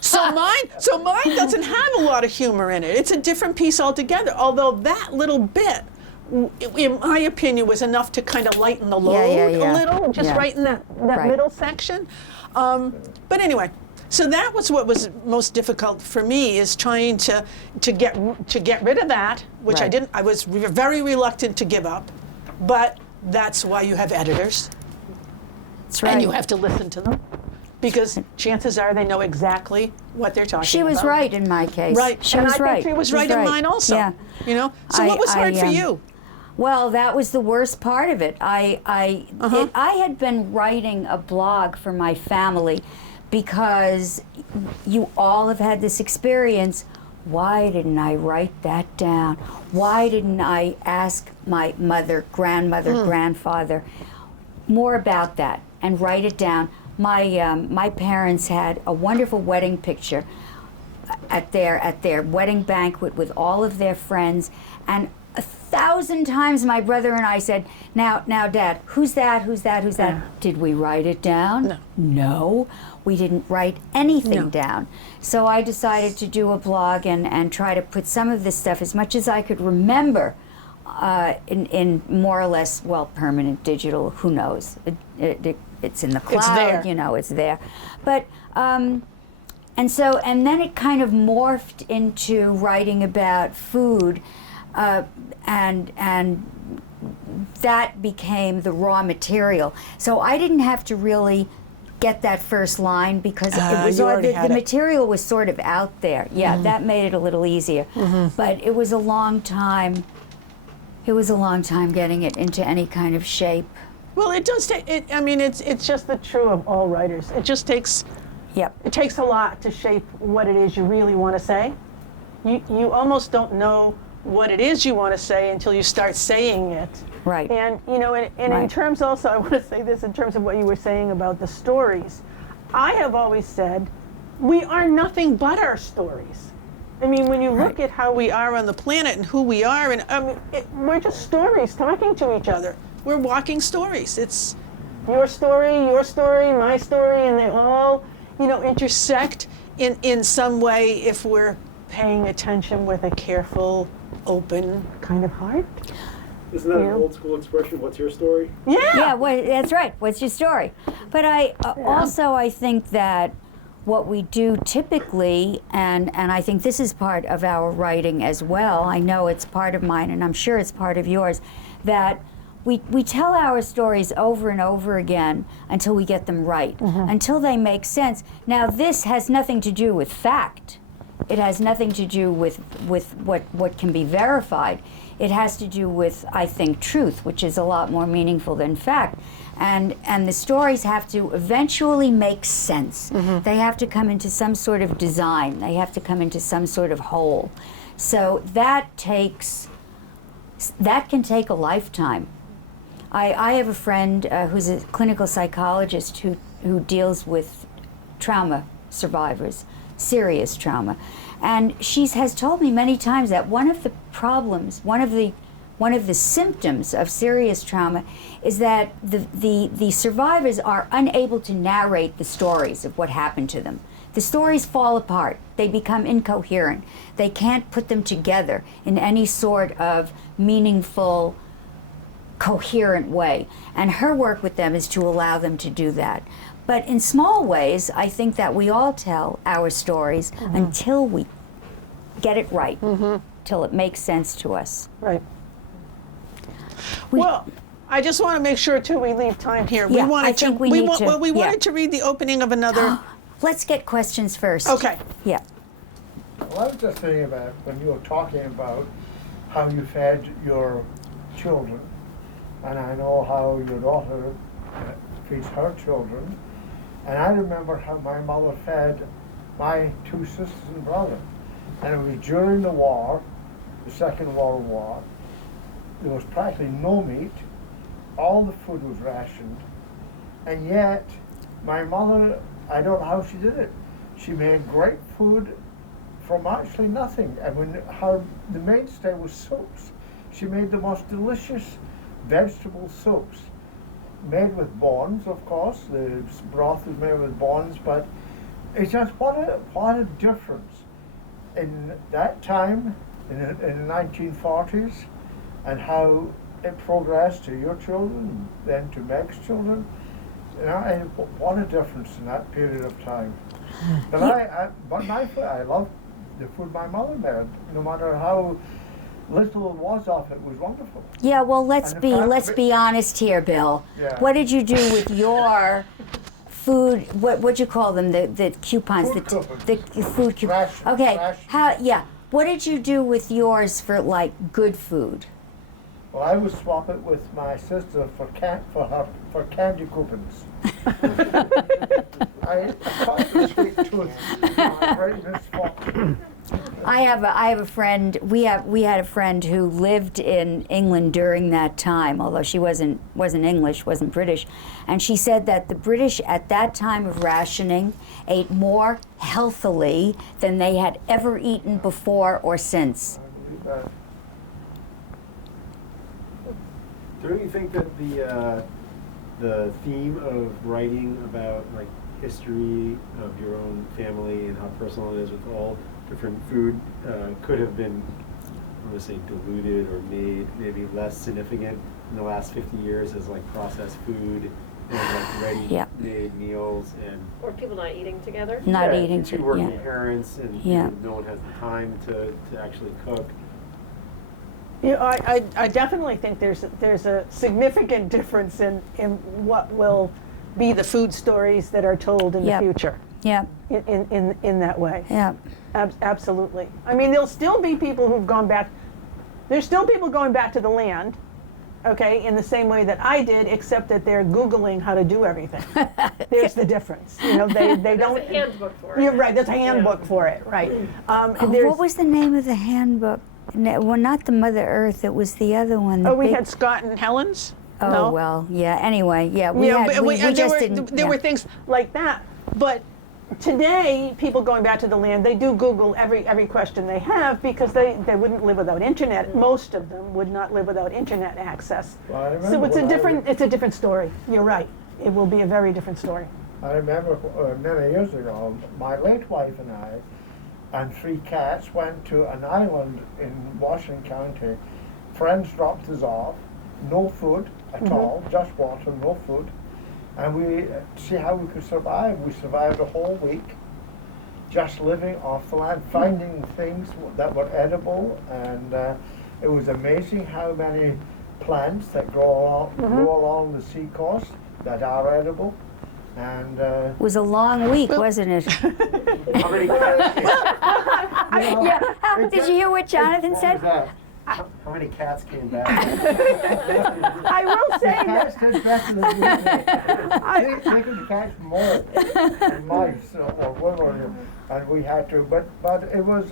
So mine doesn't have a lot of humor in it. It's a different piece altogether. Although that little bit, in my opinion, was enough to kind of lighten the load a little, just right in that Right. middle section. But anyway, so that was what was most difficult for me, is trying to get rid of that, which I Right. didn't. I was very reluctant to give up, but that's why you have editors. That's right. And you have to listen to them, because chances are they know exactly what they're talking about. She was right in my case. Right. She and was I right. think she was She's right in mine also. Yeah. So what was hard for you? Well, that was the worst part of it. I had been writing a blog for my family because you all have had this experience. Why didn't I write that down? Why didn't I ask my mother, grandmother, grandfather more about that and write it down? My parents had a wonderful wedding picture at their wedding banquet with all of their friends, and 1,000 times my brother and I said, now Dad, who's that? Did we write it down? No, we didn't write anything down. So I decided to do a blog and try to put some of this stuff, as much as I could remember, in more or less, permanent digital, who knows? It's in the cloud, It's there. It's there. But, and then it kind of morphed into writing about food, and that became the raw material. So I didn't have to really get that first line, because it was you all, already the had it. material was sort of out there. Yeah, that made it a little easier. But it was a long time. It was a long time getting it into any kind of shape. Well, it does take. It's just the true of all writers. It just takes. Yep. It takes a lot to shape what it is you really want to say. You almost don't know what it is you want to say until you start saying it. Right. And in Right. terms also, I want to say this in terms of what you were saying about the stories. I have always said, we are nothing but our stories. I mean, when you look at how we are on the planet and who we are, and we're just stories talking to each other. We're walking stories. It's your story, my story, and they all, intersect in some way if we're paying attention with a careful, open kind of heart. Isn't that an old school expression? What's your story? Yeah, that's right. What's your story? But I think that what we do typically, and I think this is part of our writing as well, I know it's part of mine and I'm sure it's part of yours, that we tell our stories over and over again until we get them right, until they make sense. Now, this has nothing to do with fact. It has nothing to do with what can be verified. It has to do with, I think, truth, which is a lot more meaningful than fact. And the stories have to eventually make sense. They have to come into some sort of design. They have to come into some sort of whole. So that can take a lifetime. I have a friend who's a clinical psychologist who deals with trauma survivors, serious trauma. And she has told me many times that one of the problems, one of the one of the symptoms of serious trauma is that the survivors are unable to narrate the stories of what happened to them. The stories fall apart. They become incoherent. They can't put them together in any sort of meaningful, coherent way. And her work with them is to allow them to do that. But in small ways, I think that we all tell our stories until we get it right, till it makes sense to us. Right. Well, I just want to make sure too we leave time here. Yeah, we wanted I think to. we need to, Well, we yeah. wanted to read the opening of another. Let's get questions first. Okay. Yeah. Well, I was just thinking about when you were talking about how you fed your children, and I know how your daughter feeds her children, and I remember how my mother fed my two sisters and brother, and it was during the war, the Second World War. There was practically no meat. All the food was rationed, and yet my mother, I don't know how she did it. She made great food from actually nothing. And when the mainstay was soups, she made the most delicious vegetable soups, made with bones, of course. The broth was made with bones, but it's just what a difference in that time, in the 1940s, and how it progressed to your children, then to Meg's children. You know, and what a difference in that period of time. But I love the food my mother made. No matter how little it was wonderful. Yeah, well, And the fact be honest here, Bill. Yeah. What did you do with your food? What'd you call them? The coupons. Food coupons. The food coupons. Ration, Okay. ration. Yeah. What did you do with yours for like good food? Well, I would swap it with my sister for candy coupons. I quite a sweet tooth. My greatness swap. I have a friend. We had a friend who lived in England during that time, although she wasn't English, wasn't British, and she said that the British at that time of rationing ate more healthily than they had ever eaten before or since. I believe that. Don't you think that the theme of writing about like history of your own family and how personal it is with all different food could have been, I'm going to say, diluted or made maybe less significant in the last 50 years as like processed food and like ready-made meals and Or people not eating together. Not yeah, eating two to working yeah. parents and Yeah. no one has the time to actually cook. Yeah, I definitely think there's a significant difference in what will be the food stories that are told in Yep. the future. Yeah. In that way. Yeah. Absolutely. I mean, there'll still be people who've gone back. There's still people going back to the land, okay, in the same way that I did, except that they're Googling how to do everything. There's the difference. You know, they There's don't. a handbook for it. You're right. There's a handbook for it. Right. What was the name of the handbook? Well, not the Mother Earth. It was the other one. the Oh, we big- had Scott and Helen's. Oh No? well, yeah. Anyway, yeah. We Yeah, had. but We there just were didn't. there yeah. were things like that. But today, people going back to the land, they do Google every question they have because they wouldn't live without internet. Most of them would not live without internet access. Well, I So remember it's a when I different it's a different story. You're right. It will be a very different story. I remember many years ago, my late wife and I and 3 cats went to an island in Washington County. Friends dropped us off, no food at all, just water, no food. And we see how we could survive. We survived a whole week just living off the land, finding things that were edible, and it was amazing how many plants that grow along the seacoast that are edible. And It was a long week, wasn't it? How many cats? Yeah. Did you hear what Jonathan What said? was that? How many cats came back? I will say cats that did better than we did. They could catch more than mice or whatever, and we had to. But it was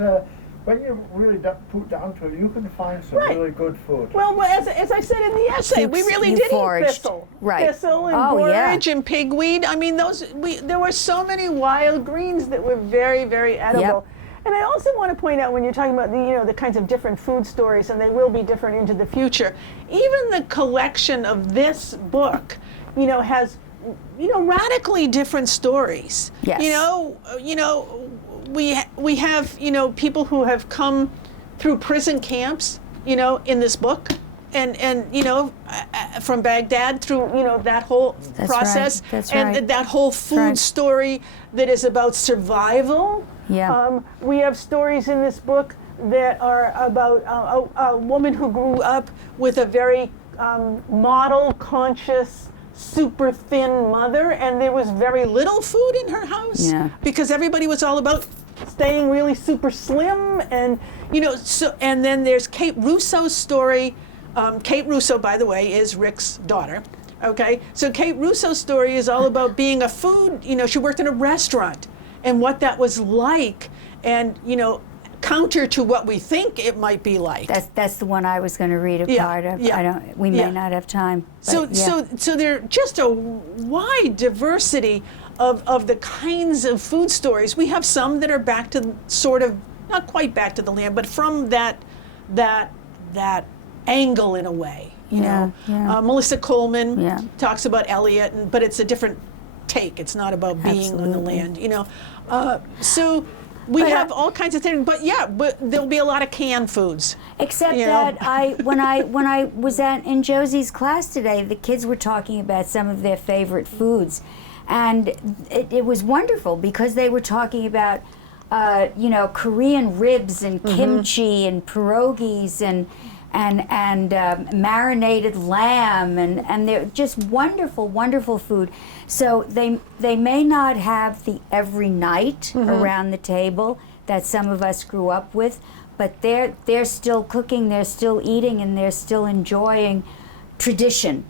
when you really put down to it, you can find some Right. really good food. well, as I said in the essay, we really You did foraged. eat thistle, Right. thistle and Oh, yeah. borage and pigweed. I mean, there were so many wild greens that were very, very edible. And I also want to point out, when you're talking about the kinds of different food stories, and they will be different into the future, even the collection of this book, has radically different stories. Yes. We have people who have come through prison camps, in this book, and from Baghdad through that whole That's process, right. That's and right. that whole food right. story that is about survival. Yeah. We have stories in this book that are about a woman who grew up with a very model conscious, super thin mother, and there was very little food in her house because everybody was all about staying really super slim, and and then there's Kate Russo's story. Kate Russo, by the way, is Rick's daughter. Okay, so Kate Russo's story is all about being a food. She worked in a restaurant, and what that was like, and counter to what we think it might be like. That's the one I was going to read a part of. We may not have time. So there just a wide diversity of the kinds of food stories. We have some that are back to sort of, not quite back to the land, but from that angle in a way. Melissa Coleman talks about Eliot, but it's a different take. It's not about being on the land. So we have all kinds of things, but there'll be a lot of canned foods. Except that when I was in Josie's class today, the kids were talking about some of their favorite foods, and it was wonderful because they were talking about Korean ribs and kimchi and pierogies and marinated lamb, and they're just wonderful food. So they may not have the every night around the table that some of us grew up with, but they're still cooking, they're still eating, and they're still enjoying tradition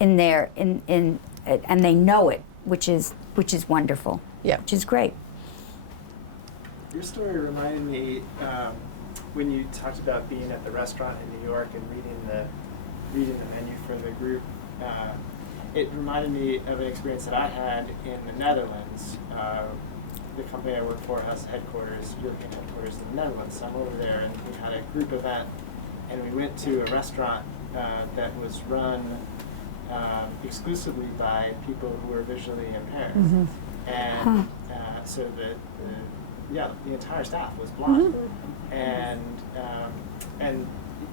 in there, and they know it, which is wonderful. Yeah, which is great. Your story reminded me when you talked about being at the restaurant in New York and reading the menu for the group. It reminded me of an experience that I had in the Netherlands. The company I work for has European headquarters in the Netherlands. So I'm over there, and we had a group event, and we went to a restaurant that was run exclusively by people who were visually impaired. And so the entire staff was blind. And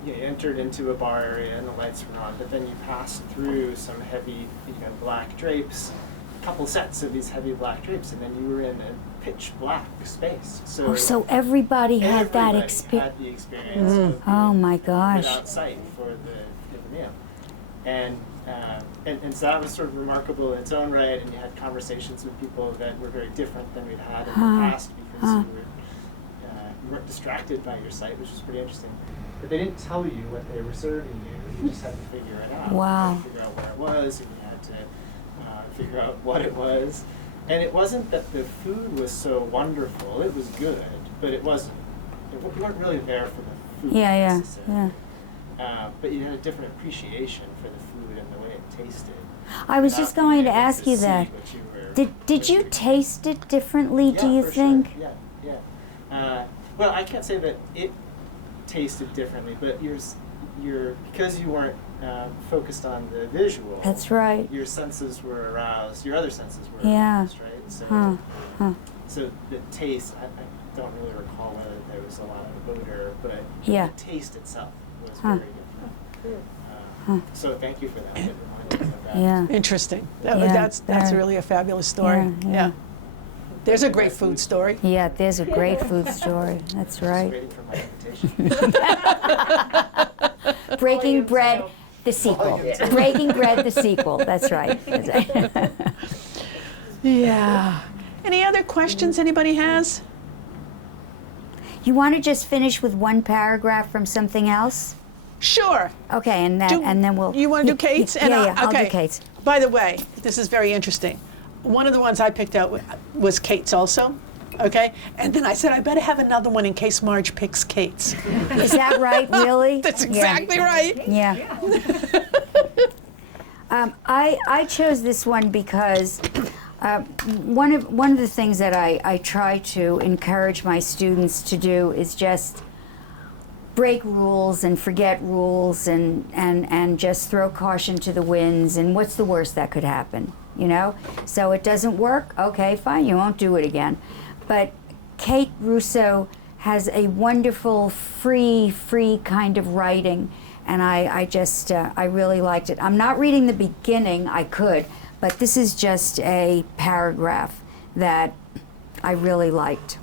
you entered into a bar area and the lights were on, but then you passed through some heavy black drapes, a couple sets of these heavy black drapes, and then you were in a pitch black space. So everybody had that experience. Had the experience of oh my gosh. without sight for the meal. And so that was sort of remarkable in its own right, and you had conversations with people that were very different than we'd had in the past because you weren't distracted by your sight, which was pretty interesting. But they didn't tell you what they were serving you. You just had to figure it out. Wow. You had to figure out where it was, and you had to figure out what it was. And it wasn't that the food was so wonderful. It was good, but it wasn't. You weren't really there for the food necessarily. But you had a different appreciation for the food and the way it tasted. I was just going to ask you that. Did you taste it differently, do you think? Sure. Yeah. Well, I can't say that it tasted differently, but because you weren't focused on the visual. That's right. Your senses were aroused. Your other senses were aroused, right? So the taste, I don't really recall whether there was a lot of odor, but the taste itself was very different. So thank you for that. It reminded me of that. Yeah. Interesting. That's really a fabulous story. Yeah. There's a great food story. Yeah, there's a great food story. That's right. Waiting for my invitation. Breaking Bread, the sequel. Breaking Bread, the sequel. That's right. Yeah. Any other questions anybody has? You want to just finish with one paragraph from something else? Sure. Okay, and then we'll. You want to do Kate's? I'll do Kate's. By the way, this is very interesting. One of the ones I picked out was Kate's also, okay? And then I said, I better have another one in case Marge picks Kate's. Is that right, really? That's exactly right. Yeah. I chose this one because one of the things that I try to encourage my students to do is just break rules and forget rules and just throw caution to the winds, and what's the worst that could happen, you know? So it doesn't work, okay, fine, you won't do it again. But Kate Russo has a wonderful, free kind of writing, and I really liked it. I'm not reading the beginning, I could, but this is just a paragraph that I really liked.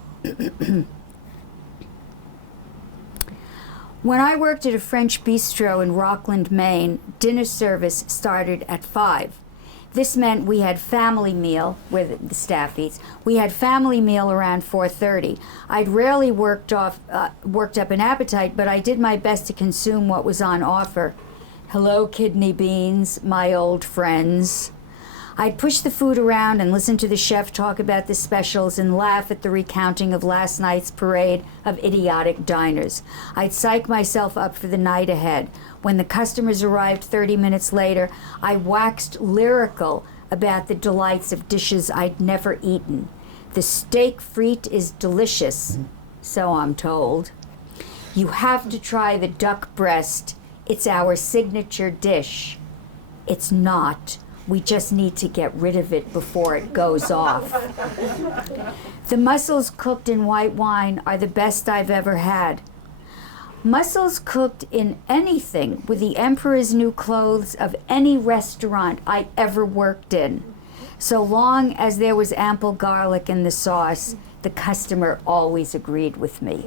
When I worked at a French bistro in Rockland, Maine, dinner service started at 5. This meant we had family meal, where the staff eats. We had family meal around 4:30. I'd rarely worked up an appetite, but I did my best to consume what was on offer. Hello, kidney beans, my old friends. I'd push the food around and listen to the chef talk about the specials and laugh at the recounting of last night's parade of idiotic diners. I'd psych myself up for the night ahead. When the customers arrived 30 minutes later, I waxed lyrical about the delights of dishes I'd never eaten. The steak frite is delicious, so I'm told. You have to try the duck breast. It's our signature dish. It's not. We just need to get rid of it before it goes off. The mussels cooked in white wine are the best I've ever had. Mussels cooked in anything with the emperor's new clothes of any restaurant I ever worked in. So long as there was ample garlic in the sauce, the customer always agreed with me.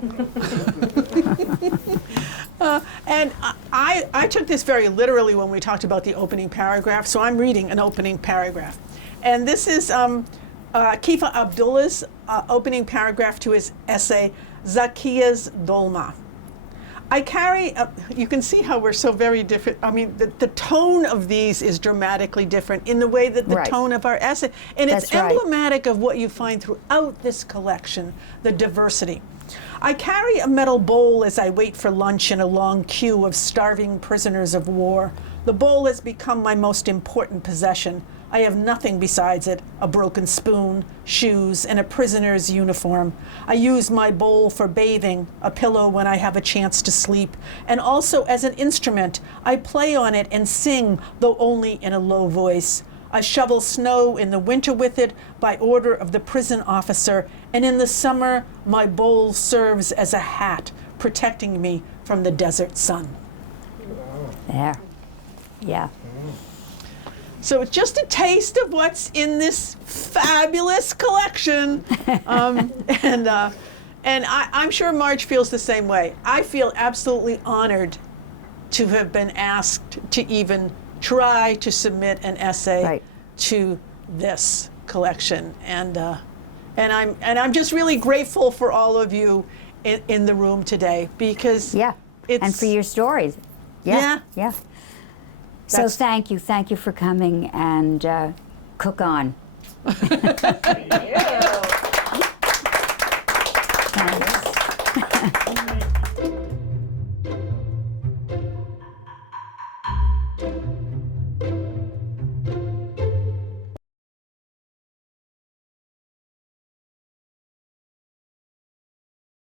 And I took this very literally when we talked about the opening paragraph, so I'm reading an opening paragraph. And this is Kifa Abdullah's opening paragraph to his essay, Zakiya's Dolma. I carry, you can see how we're so very different. I mean, the tone of these is dramatically different in the way that the tone of our essay, and it's emblematic of what you find throughout this collection, the diversity. I carry a metal bowl as I wait for lunch in a long queue of starving prisoners of war. The bowl has become my most important possession. I have nothing besides it, a broken spoon, shoes, and a prisoner's uniform. I use my bowl for bathing, a pillow when I have a chance to sleep, and also as an instrument. I play on it and sing, though only in a low voice. I shovel snow in the winter with it by order of the prison officer, and in the summer, my bowl serves as a hat, protecting me from the desert sun. There. Yeah. So it's just a taste of what's in this fabulous collection. And I'm sure Marge feels the same way. I feel absolutely honored to have been asked to even try to submit an essay to this collection. And I'm just really grateful for all of you in the room today, because it's, and for your stories. Yeah. So thank you for coming, and cook on. Thank you. Thanks.